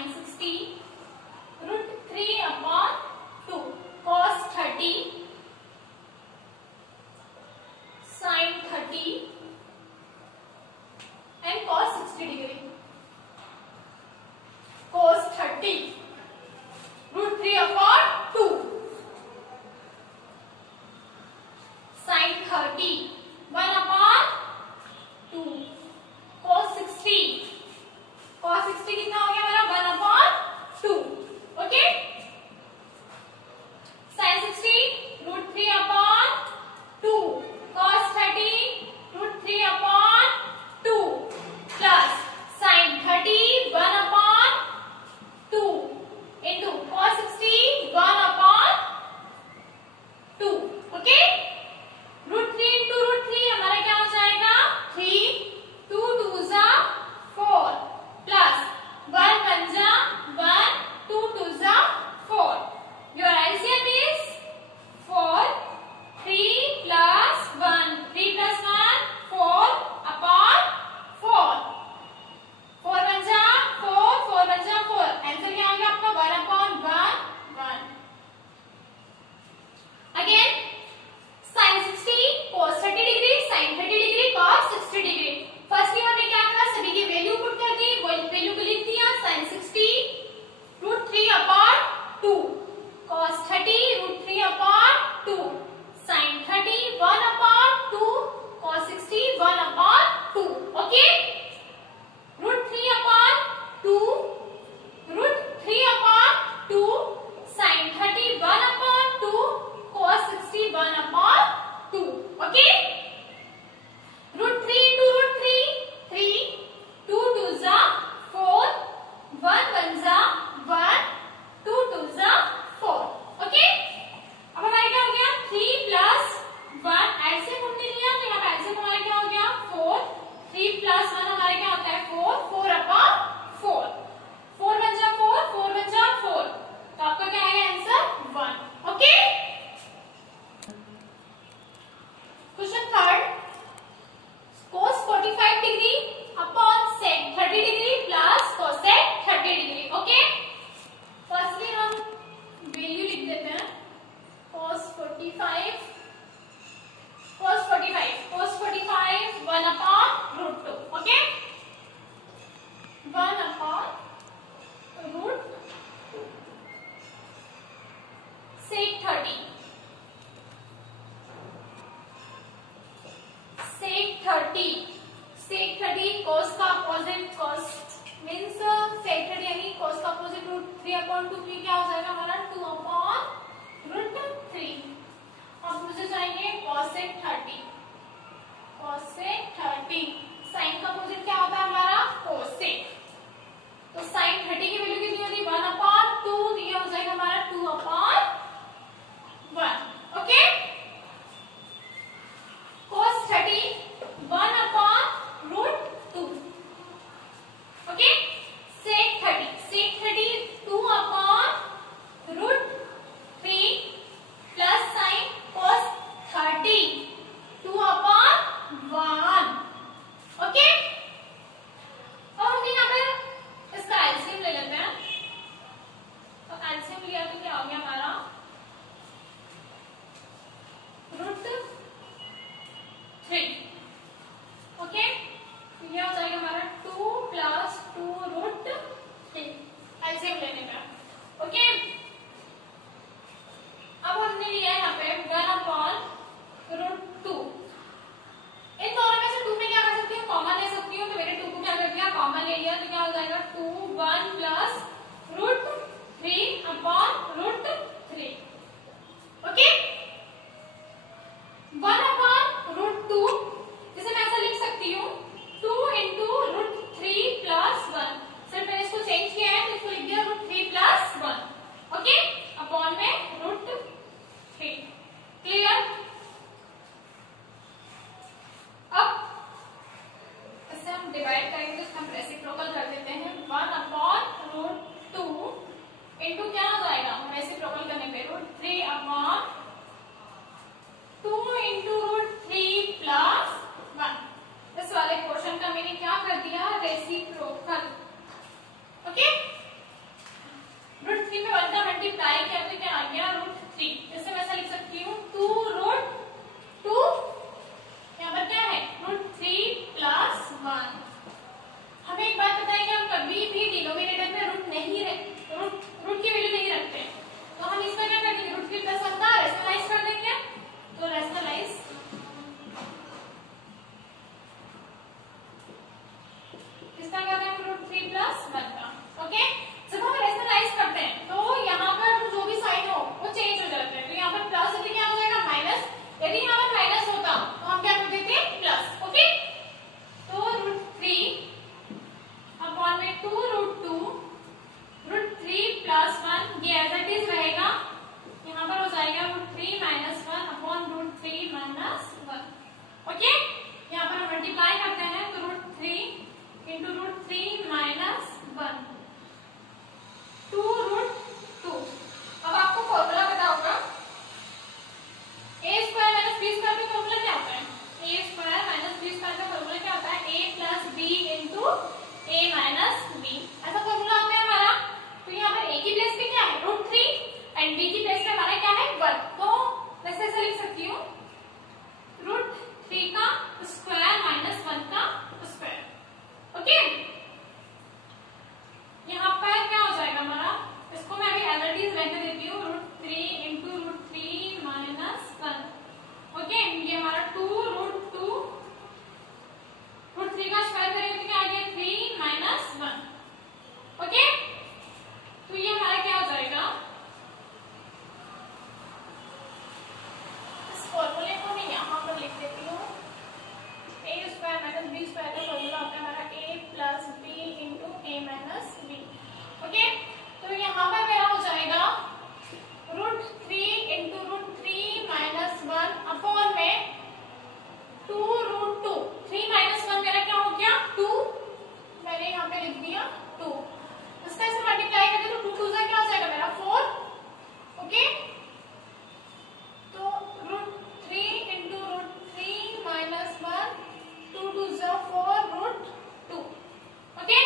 sin 60 root 3 upon 2 cos 30 sin 30 and cos 60 degree. Cos 30 root 3 upon 2 sin 30 1 upon 2 cos 60 कितना हो गया हमारा 1 upon 2. Okay sin 60 root 3 upon 2 cos 30 root 3 upon 2 plus sin 30 1 upon 2 into cos 60 1 upon 2. Okay root 3 into root 3 हमारा क्या हो जाएगा 3 2 2 जा 4 plus 1 1 जा 1 2 2 जा 4. Your LCM is 4 3 plus 1 3 plus 1 4 upon 4 4 1 जा 4 4 1 जा 4. आंसर क्या आ गया आपका 1 upon 1 1. Again sin 60 cos 30 degree sin 30 degree cos 60 degree. Firstly हमने क्या करा सभी की वैल्यू पुट कर दी वैल्यू को लिख दिया sin 60 root 3 upon 2 cos 30 root 3 upon 2 sin 30 1 upon 2 cos 60 1 upon 2. Okay root 3 upon 2 root 3 upon 2 sin 30 1 upon 2 cos 60 1 upon 2. Okay root 3 into root 3 3 2 2 जा 4 1 1 जा 1 2 2 जा 4. ओके अब हमारा क्या हो गया 3 plus 1 एलसीएम हमने लिया तो यहाँ पे एलसीएम हमारा क्या हो गया 4 3 plus 1 हमारा क्या होता है 4 4 upon 4 4 1 जा 4 4 1 जा 4. तो आपका क्या है answer 1. Okay question third cos 45 degree upon sec 30 degree plus cosec 30 degree. Okay firstly हम वैल्यू लिख देते हैं cos 45 1 upon root 2. Okay 1 upon root 2 sec 30 sec 30 cos का अपोजिट cos मींस sec 30 यानी cos का अपोजिट रूट 3 अपॉन 2 क्या हो जाएगा हमारा 2 अपॉन रूट 3. अब मुझे चाहिए cosec 30 sin का अपोजिट क्या होता है हमारा cosec. तो sin 30 की वैल्यू कितनी होती है 1 अपॉन 2 तो ये हो जाएगा हमारा 2 upon 1. Okay cos 30 1 upon root 2. Okay sec 30 2 upon root 3 plus sin cos 30 2 upon 1. Okay अब हमने यहाँ पे इज रहने देती हूँ, √3 इंटू √3 माइनस 1। ओके, ये हमारा 2 √2, √3 का स्क्वायर करेंगे तो क्या आ गया 3 माइनस 1। ओके, तो ये हमारा क्या हो जाएगा, इस फॉर्मूले को मैं यहाँ पर लिख देती हूँ। a square minus b square का फॉर्मूला होता है हमारा a plus b into a minus b। Okay, तो यहाँ पर मेरा हो जाएगा √3 इंटू √3 माइनस 1 अपॉन में 2 √2। 3 माइनस 1 मेरा क्या हो गया 2, मैंने यहाँ पे लिख दिया 2। इसका ऐसे मल्टीप्लाई करते तो 2 2 क्या हो जाएगा मेरा 4। ओके, तो √3 इंटू √3 माइनस 1, 2 2 4 √2। ओके,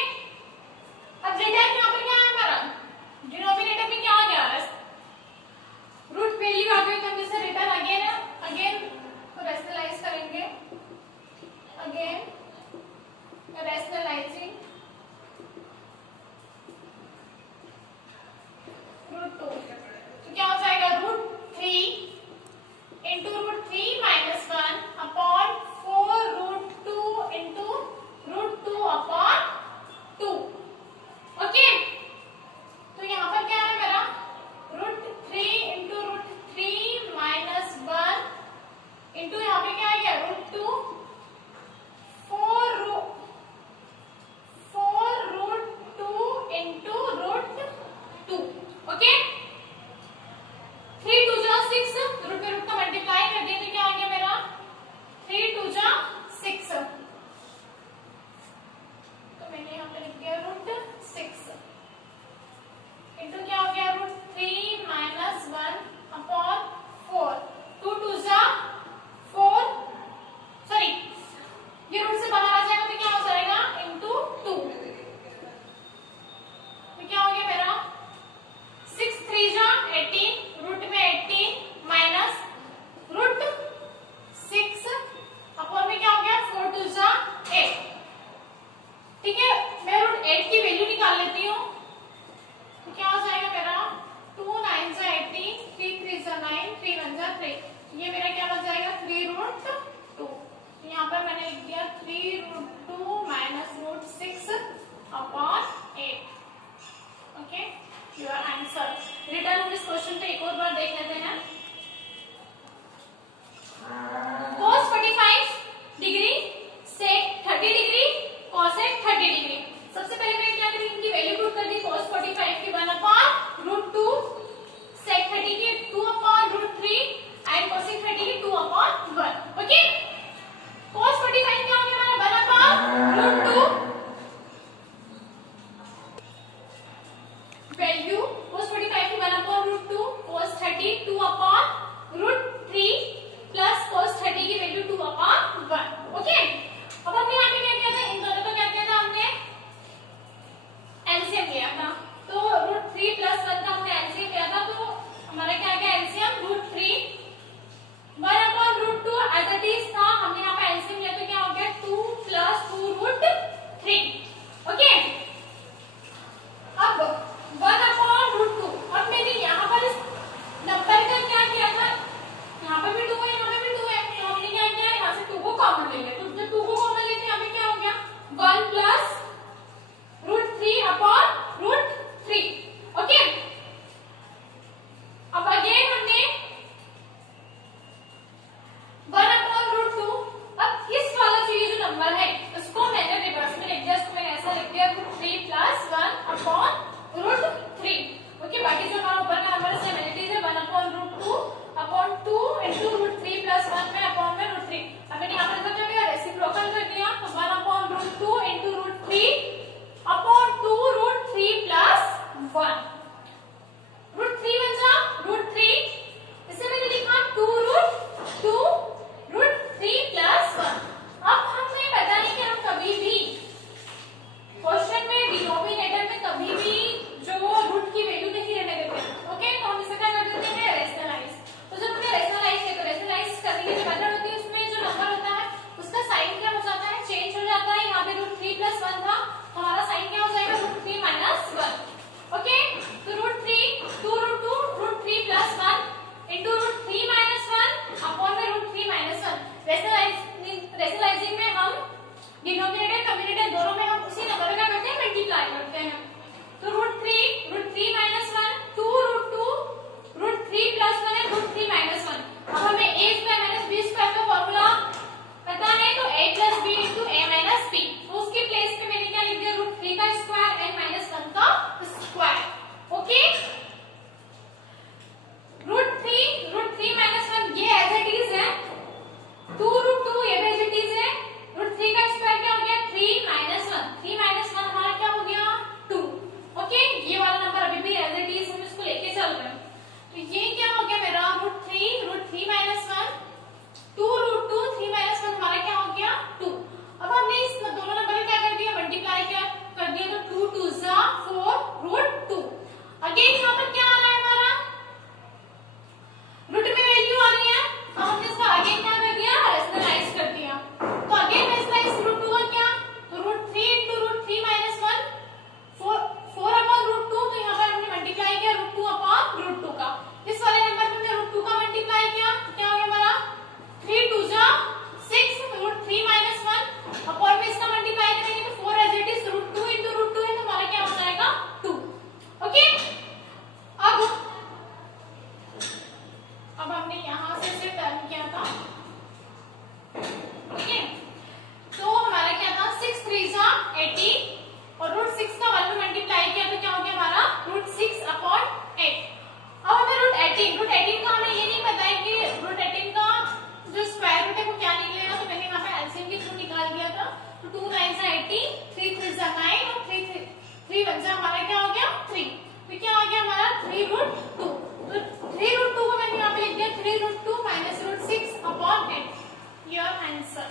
अब रिटर्न यहाँ पे क्या है हमारा, डिनोमिनेटर में क्या आ गया, रूट वैल्यू आ गई, तो हम इसे रिटर्न अगेन रैशनलाइज करेंगे, अगेन रैशनलाइजिंग √2। तो क्या हो जाएगा √3 into √3 minus 1 upon 4 √2 into √2 upon 2। Okay, तो यहाँ पर क्या है मेरा √3 इंटू √3 माइनस 1 इंटू यहाँ पे क्या आ गया √2, 4 √2 इंटू √2। ओके, 3 2 6, रूट पे रूट का मल्टीप्लाई कर दिया तो क्या आ गया मेरा 3 2 6। तो मैंने यहाँ पे लिख दिया √6 इंटू क्या हो गया √3 माइनस 1 अपॉन 4, 2 2 4, सॉरी ये रूट से बाहर आ जाएगा तो क्या हो जाएगा इंटू 2। तो क्या हो गया मेरा 6 3 18, रूट में 18 माइनस √6 अपॉन में क्या हो गया 4 2 8। ठीक है, मैं √8 की वैल्यू निकाल लेती हूँ, तो क्या हो जाएगा मेरा 2 9 18, 3 3 9, 3 1 3, ये मेरा क्या बन जाएगा 3 √2। यहाँ पर मैंने लिख दिया 3 √2 minus √6 upon 8। Okay, your answer. Return हम इस क्वेश्चन पे एक और बार देख लेते हैं। cos 45 डिग्री से 30 डिग्री, cosec 30 डिग्री। सबसे पहले मैंने क्या करी, इनकी वैल्यू पुट कर दी, cos 45 की 1/√2, sec 30 की 2/√3 एंड cosec 30 की 2/1। ओके, cos 45 क्या हो गया हमारा 1/√2, वैल्यू cos 45 की 1/√2, cos 30 2/√3 प्लस cos 30 की वैल्यू 2/1। ओके, अब हमने यहाँ पे क्या किया था, इन दोनों का क्या किया था, हमने एलसीएम लिया था। तो √3 प्लस 1 का हमने एलसीएम लिया था, तो हमारा क्या गया एलसीएम √3 1/√2 एज इट इज था, हमने यहाँ पे एलसीएम लिया तो क्या हो गया 2 प्लस 2 √3। ओके, अब 1/√2 तो ये क्या हो गया मेरा √3 माइनस 1 2 √2 3 माइनस 1 हमारा क्या हो गया 2। अब हमने इस दोनों नंबर को क्या कर दिया मल्टीप्लाई क्या कर दिया तो 2 2 जा 4 √2। अगेन यहाँ पर क्या आ रहा है हमारा रूट में वैल्यू आ रही है। अब हमने इसका अगेन क्या कर दिया रैशनलाइज कर दिया। तो अगेन रैशनलाइज √2 का क्या तो √3 into √3 माइनस 1 4 अपॉन √2। तो यहाँ पर हमने मल्टीप्लाई किया √2 अपॉन √2 का। इस वाले नंबर में हमने √2 का मल्टीप्लाई किया तो क्या हो गया हमारा 3 2 जा 6 √3 माइनस 1 अपॉन में इसका मल्टीप्लाई करेंगे तो 4 एज इट इज √2 into √2 है तो हमारा क्या हो जाएगा 2। ओके अब हमने यहां से इसे टर्न किया था। ठीक है तो हमारा क्या था 6 3 जा 18 और √6 का 1 में मल्टीप्लाई किया तो क्या हो गया हमारा √6 अपॉन 8। अब हमें √18 का हमें ये नहीं पता है कि √18 का जो स्क्वायर रूट है वो क्या निकलेगा। तो मैंने यहाँ पे एलसीएम के थ्रू निकाल दिया था। तो 2 9 जा 18 3 3 जा 9 और 3 1 जा हमारा क्या हो गया 3। तो क्या हो गया हमारा 3√2। तो 3√2 को मैंने यहाँ पे लिख दिया 3√2 माइनस √6 अपॉन 8 योर आंसर।